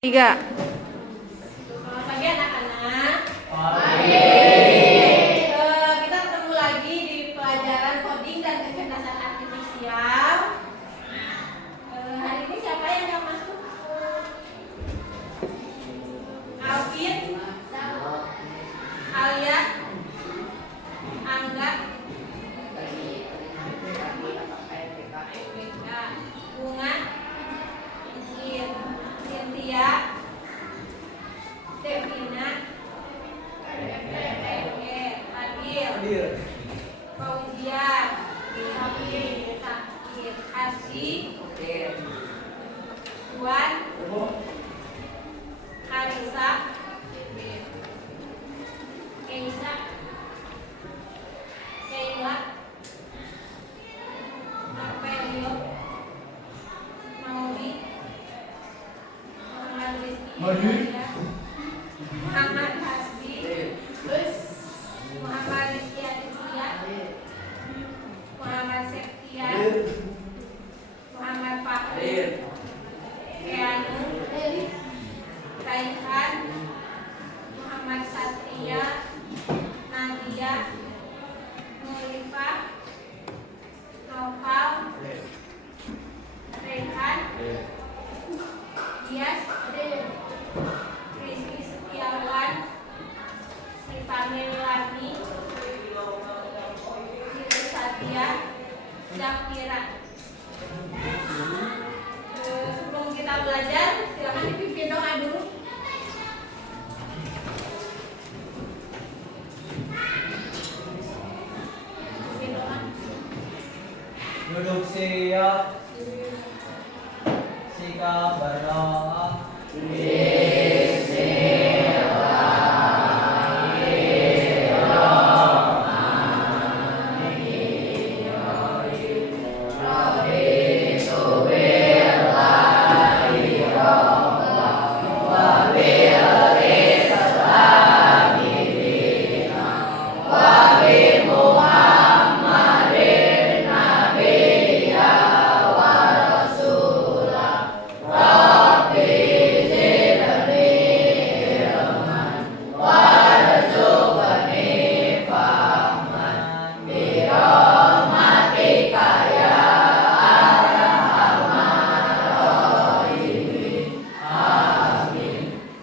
Tiga. Selamat pagi anak-anak. Pagi. Kita ketemu lagi di pelajaran coding dan kecerdasan artifisial. Hari ini siapa yang akan masuk? Alvin, Alia, Angga, Bunga, Cynthia, Devina, Adil, Fauzia, Sakit, Asyi, Juan, Karisa, Keisa, Sheila, Marvelio, Maudi, Muhammad Rizky, Muhammad Hasbi, Muhammad Rizky Aditya, Muhammad Septian, Muhammad Fahri, Keanu, Raihan, Muhammad Satria, Nadia, Nurifah, Noval, Rehan, Dias, Rizky Setiawan, Sripani Lani, Siti Satya, Zakira. Sebelum kita belajar, silakan dipimpin doa dulu. Pimpin doa. Duduk siap. Sikap berdoa.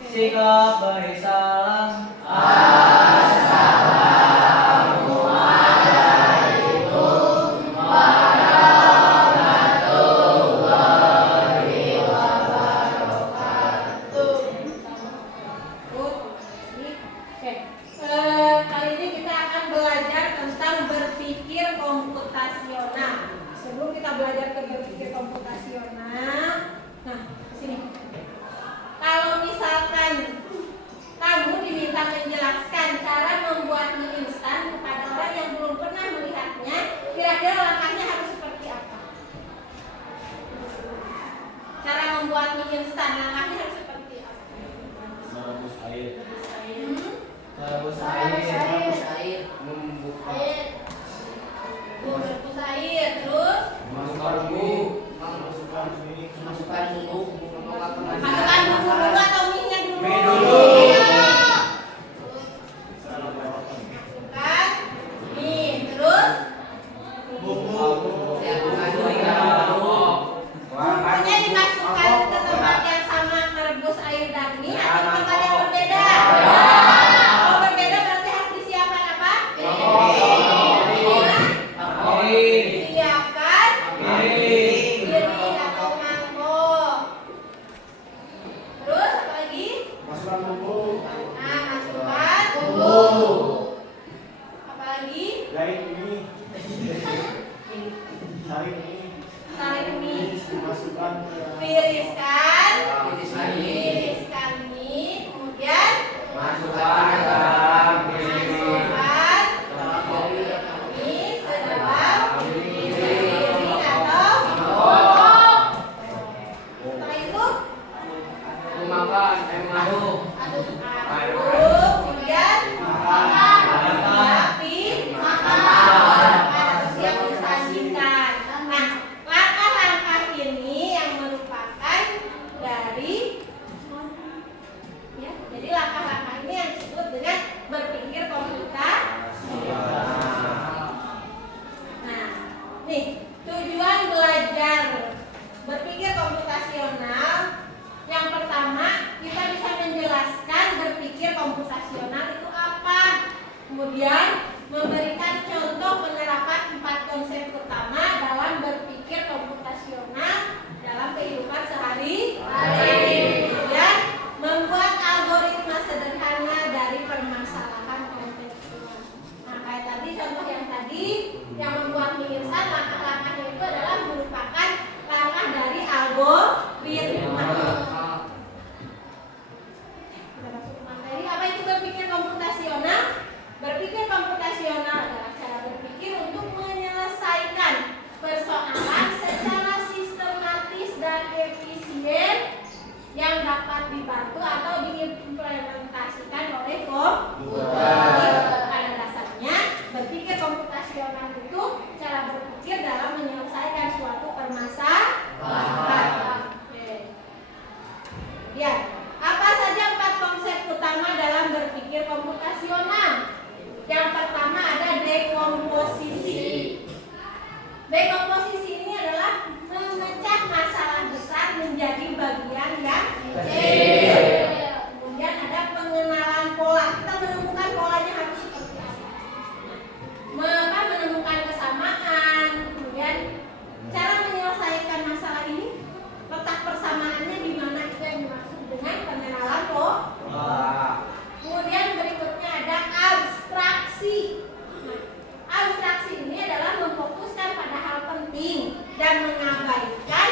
Sikap bersalam. Kali ini kita akan belajar tentang berpikir komputasional. Sebelum kita belajar ke berpikir komputasional, nah sini. Kalau misalkan kamu diminta menjelaskan cara membuat mie instan kepada orang yang belum pernah melihatnya, kira-kira langkahnya harus seperti apa? Cara membuat mie instan, langkahnya harus seperti apa? Merebus air. Merebus air. Membuka. Merebus air, terus Masukkan bumbu. Masukkan bumbu. masukkan bumbu dulu atau mie-nya dulu? Mie dulu. Masukkan mie, terus bumbunya dimasukkan ke tempat yang sama merebus air dan mie atau tempat yang berbeda? Kalau berbeda berarti harus disiapkan apa? Siapkan piring atau mangkok. Terus apa lagi? Masukkan bumbu. Nah, masukkan bumbu. Apa lagi? Garing mie. Garing mie. Tarik mie. Masukkan Tiriskan Tiriskan mie. Kemudian masukkan garam. masukkan mie ke dalam piring atau mangkok. Setelah itu Makan. Aduk. aduk, kemudian api makan. Siap disajikan. Nah, langkah-langkah ini yang merupakan dari Ya, apa saja 4 konsep utama dalam berpikir komputasional? Yang pertama ada dekomposisi. Dekomposisi ini adalah memecah masalah besar menjadi bagian yang kecil. Kemudian ada pengenalan pola. Kita menemukan polanya harus seperti apa? Menemukan kesamaan. Kemudian cara menyelesaikan masalah ini, letak persamaannya di mana, itu yang dimaksud dengan pengenalan pola. Kemudian berikutnya ada abstraksi. Nah, abstraksi ini adalah memfokuskan pada hal penting dan mengabaikan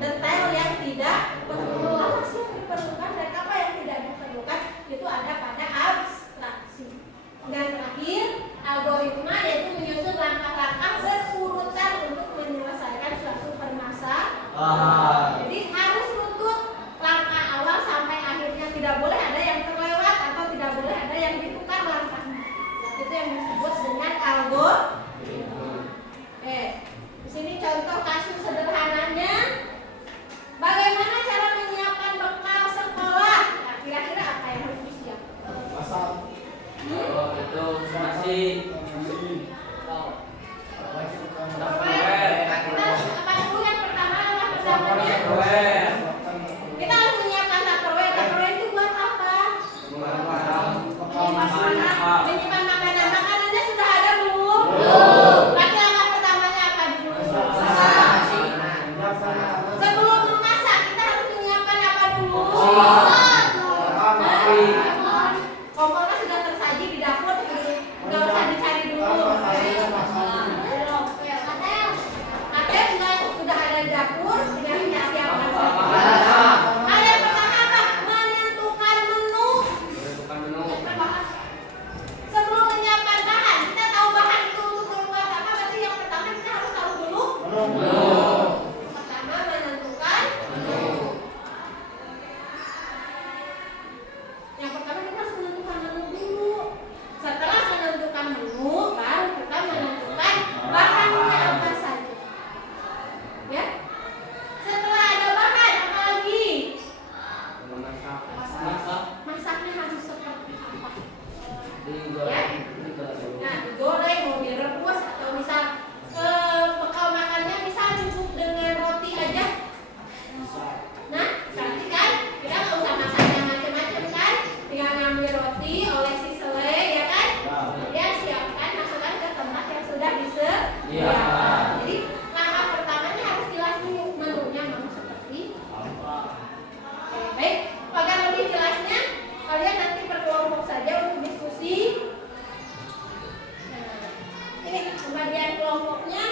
detail yang tidak perlu. Apa sih yang diperlukan dan apa yang tidak diperlukan, itu ada pada abstraksi. Dan terakhir, algoritma, yaitu menyusun langkah-langkah berurutan untuk menyelesaikan suatu permasalahan. Jadi harus runtut langkah awal sampai akhirnya, tidak boleh ada yang terlewat atau tidak boleh ada yang ditukar langkahnya. Itu yang disebut dengan algoritma. Di sini contoh kasus sederhananya. Bagaimana cara menyiapkan bekal sekolah? Nah, kira-kira apa yang harus disiapkan? Itu nasi. Apa dulu yang pertama? Kita harus menyiapkan Tupperware. Tupperware itu buat apa? Menyimpan makanan. Makanannya sudah ada belum? Belum. Berarti langkah pertamanya apa dulu? Sebelum memasak kita harus menyiapkan apa dulu? Kompornya sudah tersaji di dapur, nggak usah dicari dulu. Ada sudah ada di dapur, tinggal kita siapkan saja. Hal yang pertama apa? Menentukan menu. Sebelum menyiapkan bahan, kita tahu bahan itu untuk membuat apa? Berarti yang pertama kita harus tahu dulu. Pertama menentukan menu. Yang pertama kita harus menentukan menu dulu. Setelah menentukan menu, baru kita menentukan bahannya apa saja. Ya. Setelah ada bahan, apa lagi? Masaknya harus seperti apa? Ya. Nah, digoreng, mau direbus atau misal bekal makannya misal cukup dengan roti aja. Nah, berarti kan kita nggak usah masak yang macam-macam kan? Tinggal ngambil roti, olesi selai, ya kan? Kemudian siapkan, masukkan ke tempat yang sudah disediakan. Jadi langkah pertamanya harus jelas dulu menunya mau seperti apa. Oke, baik. Agar lebih jelasnya, kalian nanti berkelompok saja untuk diskusi. Nah, ini pembagian kelompoknya.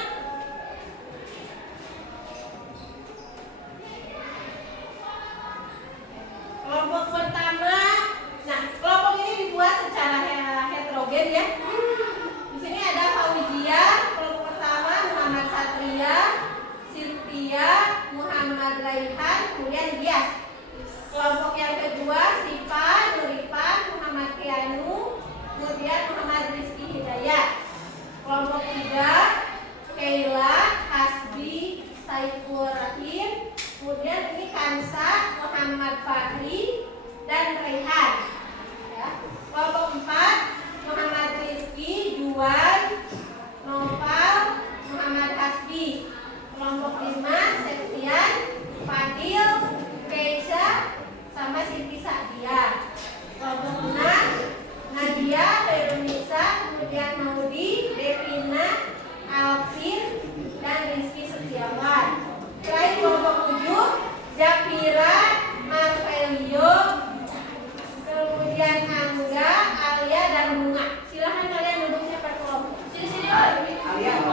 Kelompok pertama, nah kelompok ini dibuat secara heterogen ya. Di sini ada Fauzia, kelompok pertama Muhammad Satria, Cynthia, Muhammad Raihan, kemudian Gias. Kelompok yang kedua Sipa, Nurifan, Muhammad Kianu, kemudian Muhammad Rizky Hidayat. Kelompok tiga Keila, Hasbi, Saiful Rahim, kemudian ini Kansa, Muhammad Fahri, dan Rehan. Ya. Kelompok 4 Muhammad Rizky, Juan, Noval, Muhammad Hasbi. Kelompok 5 Septian, Fadil, Keisha, sama Siti Sadia. Kelompok 6 Nadia, Veronisa, kemudian Maudi, Devina, Alvin, dan Rizky Setiawan. Selain kelompok 7 Zafira, Marvelio, kemudian Angga, Alia, dan Bunga. Silahkan kalian duduknya per kelompok. Sini-sini. Alia.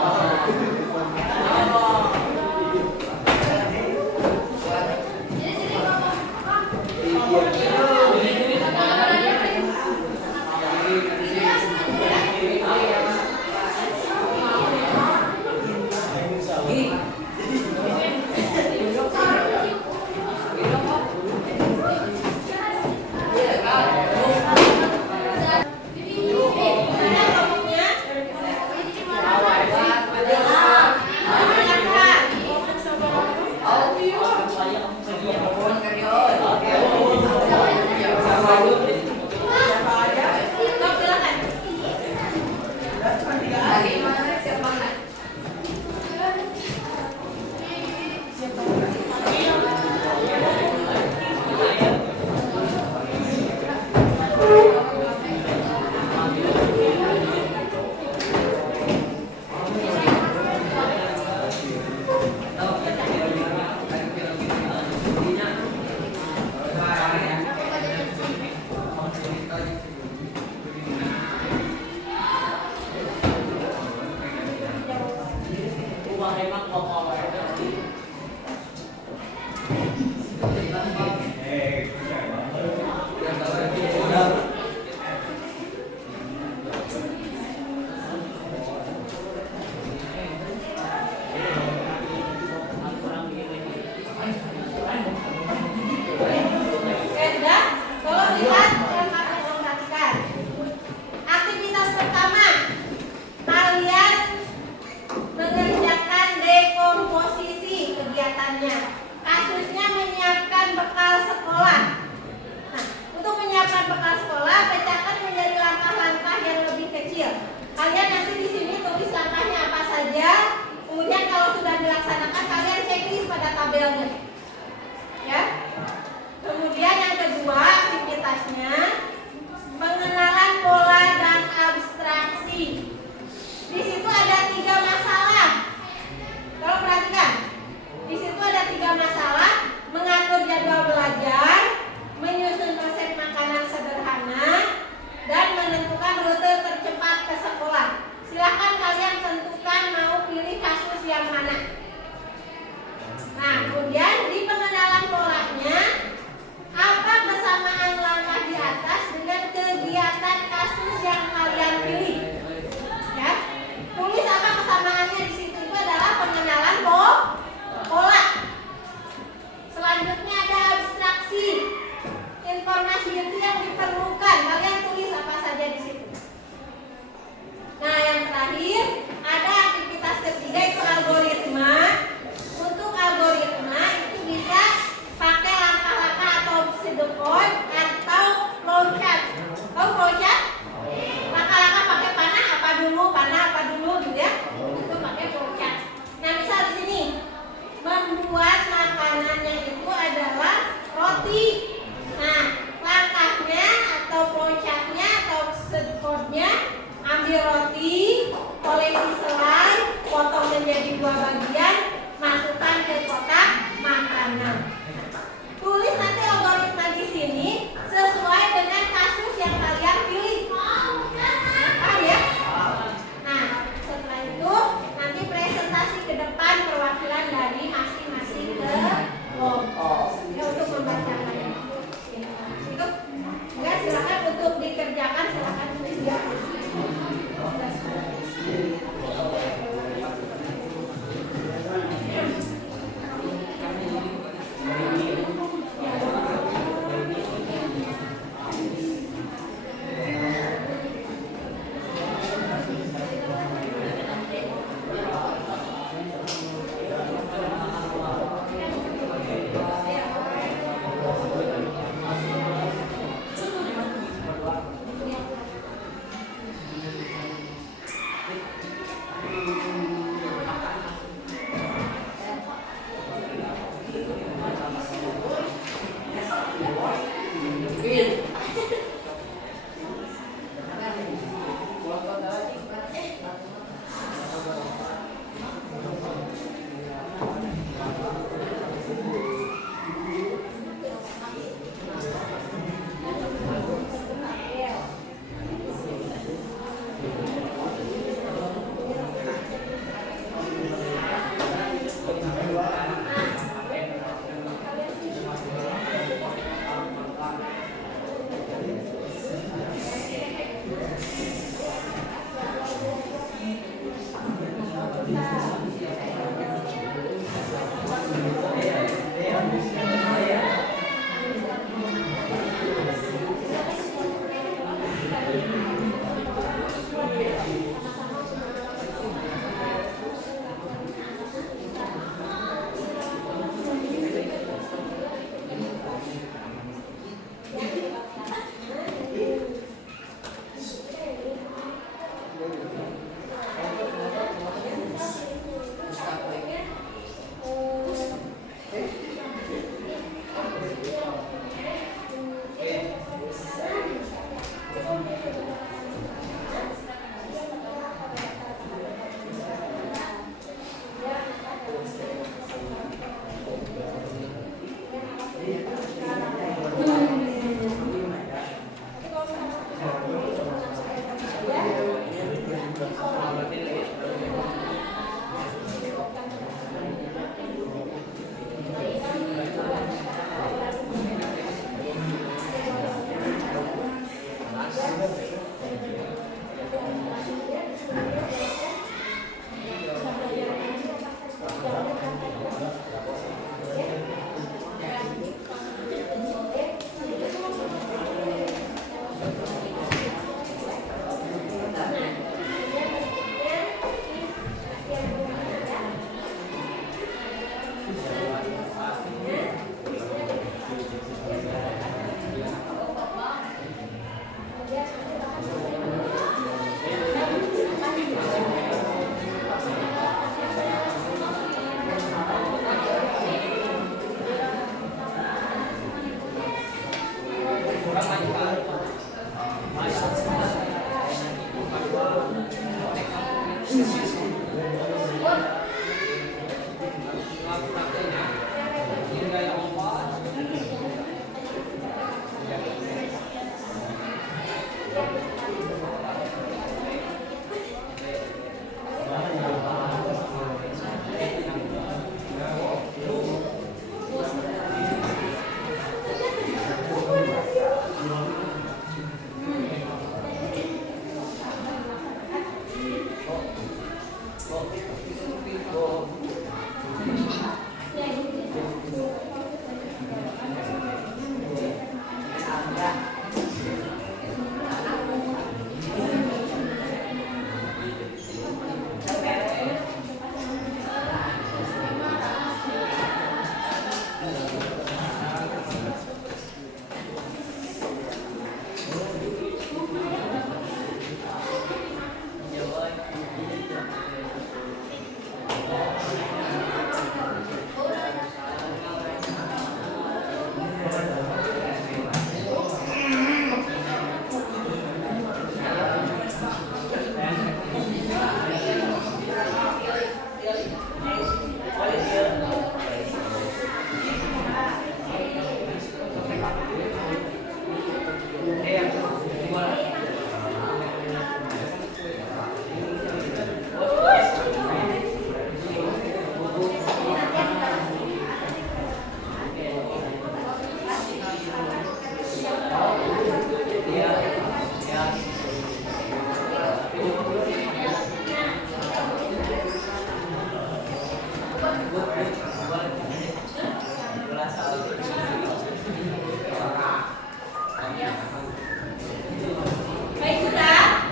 Baik, sudah.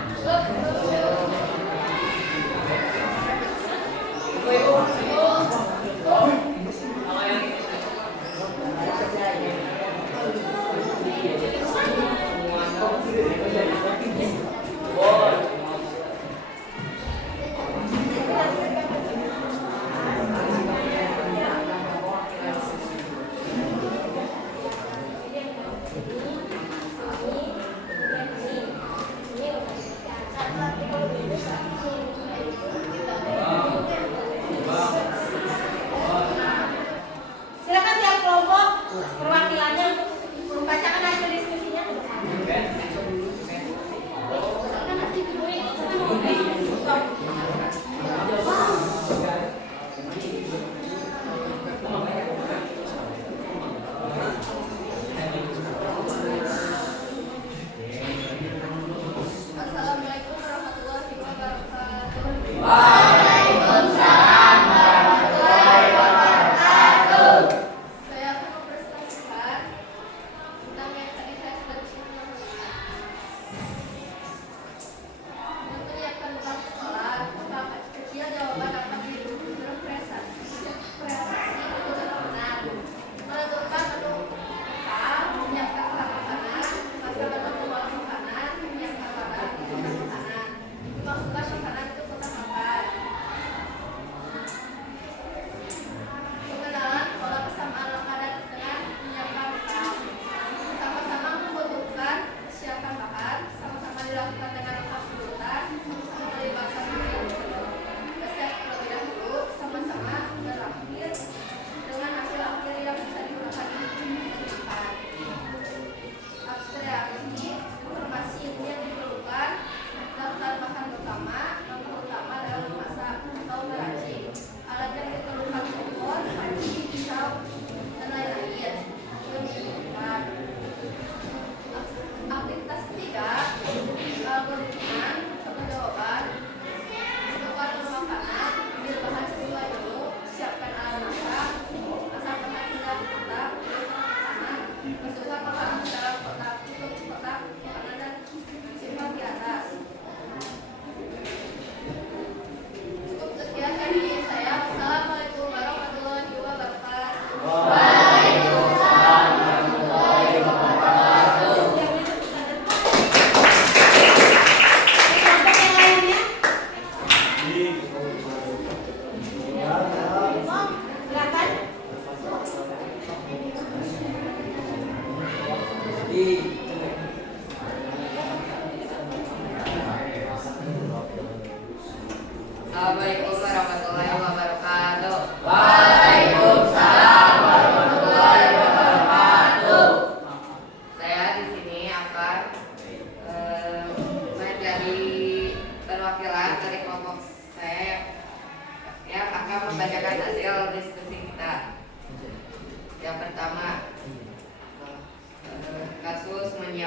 Silakan tiap kelompok perwakilannya membacakan hasil diskusinya ke depan. Assalamualaikum warahmatullahi wabarakatuh. Waalaikumsalam warahmatullahi wabarakatuh. Saya akan mempresentasikan tentang yang tadi saya sudah disebutkan. Untuk menyiapkan bekal sekolah, maka kecil jawaban dapat berprestasi untuk benar. Menentukan menu bekal, menyiapkan bahan makanan, masak menu pembawa makanan, menyiapkan wadah di kotak makanan, dimasukkan makanan ke kotak makan. Pengenalan pola kesamaan makanan dengan menyiapkan bekal. Sama-sama membutuhkan persiapan bahan, sama-sama dilakukan dengan lengkap urutan, melibatkan resep terlebih dahulu, sama-sama berakhir dengan hasil akhir yang bisa digunakan untuk makan. Abstraksi informasi yang diperlukan, daftar bahan utama, bahan utama dalam memasak atau meracik, alat yang diperlukan kompor, panci, pisau, dan lain-lain. Dibutuhkan. Aktivitas ketiga, algoritma atau jawaban. Tentukan menu makanan, ambil bahan sesuai dulu, siapkan alat masak, masak bahan hingga kotak, makanan, masukkan makanan ke dalam kotak, tutup kotak makanan dan simpan di atas. Cukup sekian dari saya. Assalamualaikum warahmatullahi wabarakatuh. Waalaikumsalam warahmatullahi wabarakatuh. Kelompok yang lainnya, silakan. Di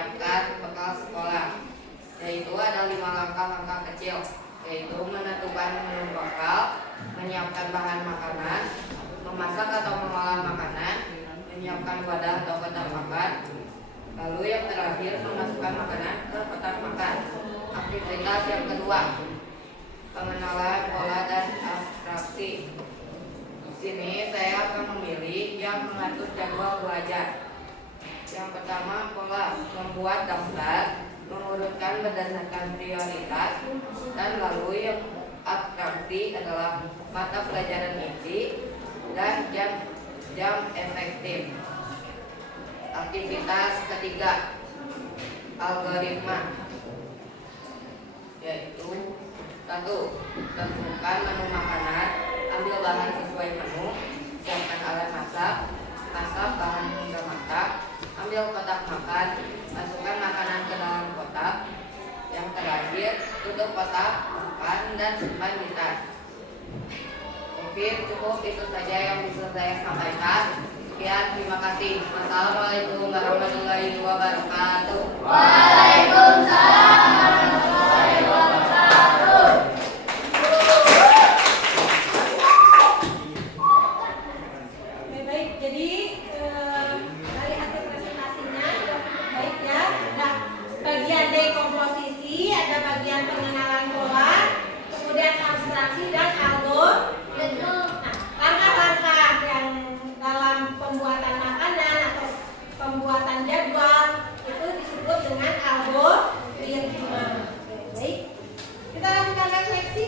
menyiapkan bekal sekolah, yaitu ada 5 langkah-langkah kecil, yaitu menentukan menu bekal, menyiapkan bahan makanan, memasak atau mengolah makanan, menyiapkan wadah atau kotak makan, lalu yang terakhir memasukkan makanan ke kotak makan. Aktivitas yang kedua, pengenalan pola dan abstraksi. Di sini saya akan memilih yang mengatur jadwal belajar. Yang pertama, pola membuat daftar, mengurutkan berdasarkan prioritas, dan lalu yang abstraksi adalah mata pelajaran inti dan jam efektif. Aktivitas ketiga, algoritma, yaitu 1. Tentukan menu makanan, ambil bahan sesuai menu, siapkan alat masak, masak bahan hingga matang, ambil kotak makan, masukkan makanan ke dalam kotak. Yang terakhir, tutup kotak makan dan simpan di tas. Mungkin cukup itu saja yang bisa saya sampaikan. Sekian, terima kasih. Wassalamualaikum warahmatullahi wabarakatuh. Waalaikumsalam warahmatullahi wabarakatuh. Baik, jadi dari hasil presentasinya sudah cukup baik ya. Ada bagian dekomposisi, ada bagian pengenalan pola, kemudian abstraksi dan algoritma. Nah, langkah-langkah yang dalam pembuatan makanan atau pembuatan jadwal itu disebut dengan algoritma. Baik, kita lanjutkan refleksi.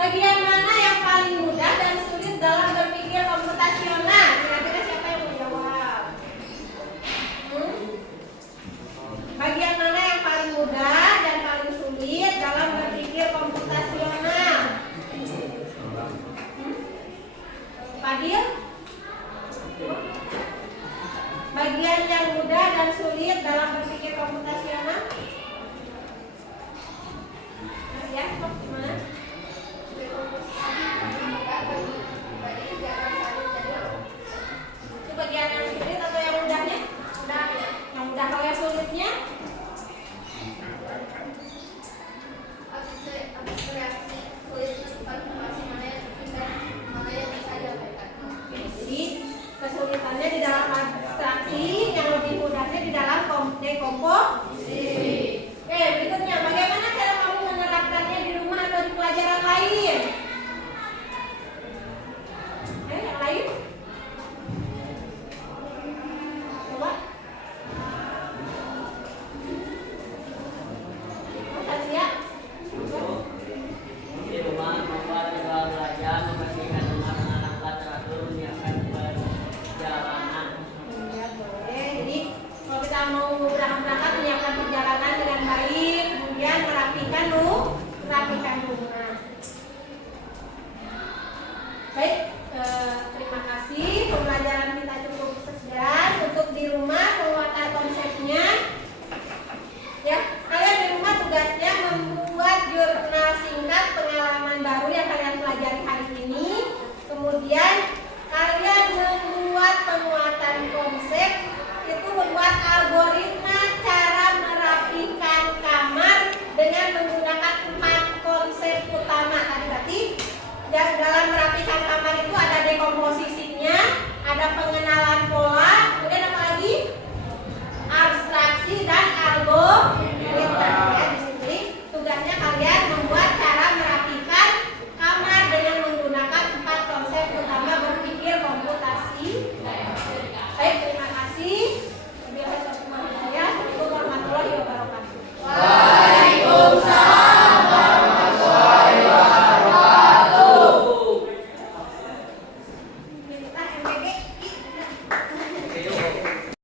Bagian mana yang paling mudah dan sulit dalam berpikir komputasional? Kira-kira siapa yang mau jawab? Bagian mana yang paling mudah dan paling sulit dalam berpikir komputasional? Fadil? Bagian yang mudah dan sulit dalam berpikir komputasional? Ya, kok gimana? Itu bagian yang sulit atau yang mudahnya? Yang mudah. Kalau yang sulitnya? Abstraksi, sulit menentukan informasi mana yang penting, mana yang bisa diabaikan. Jadi kesulitannya di dalam abstraksi, yang lebih mudahnya di dalam dekomposisi.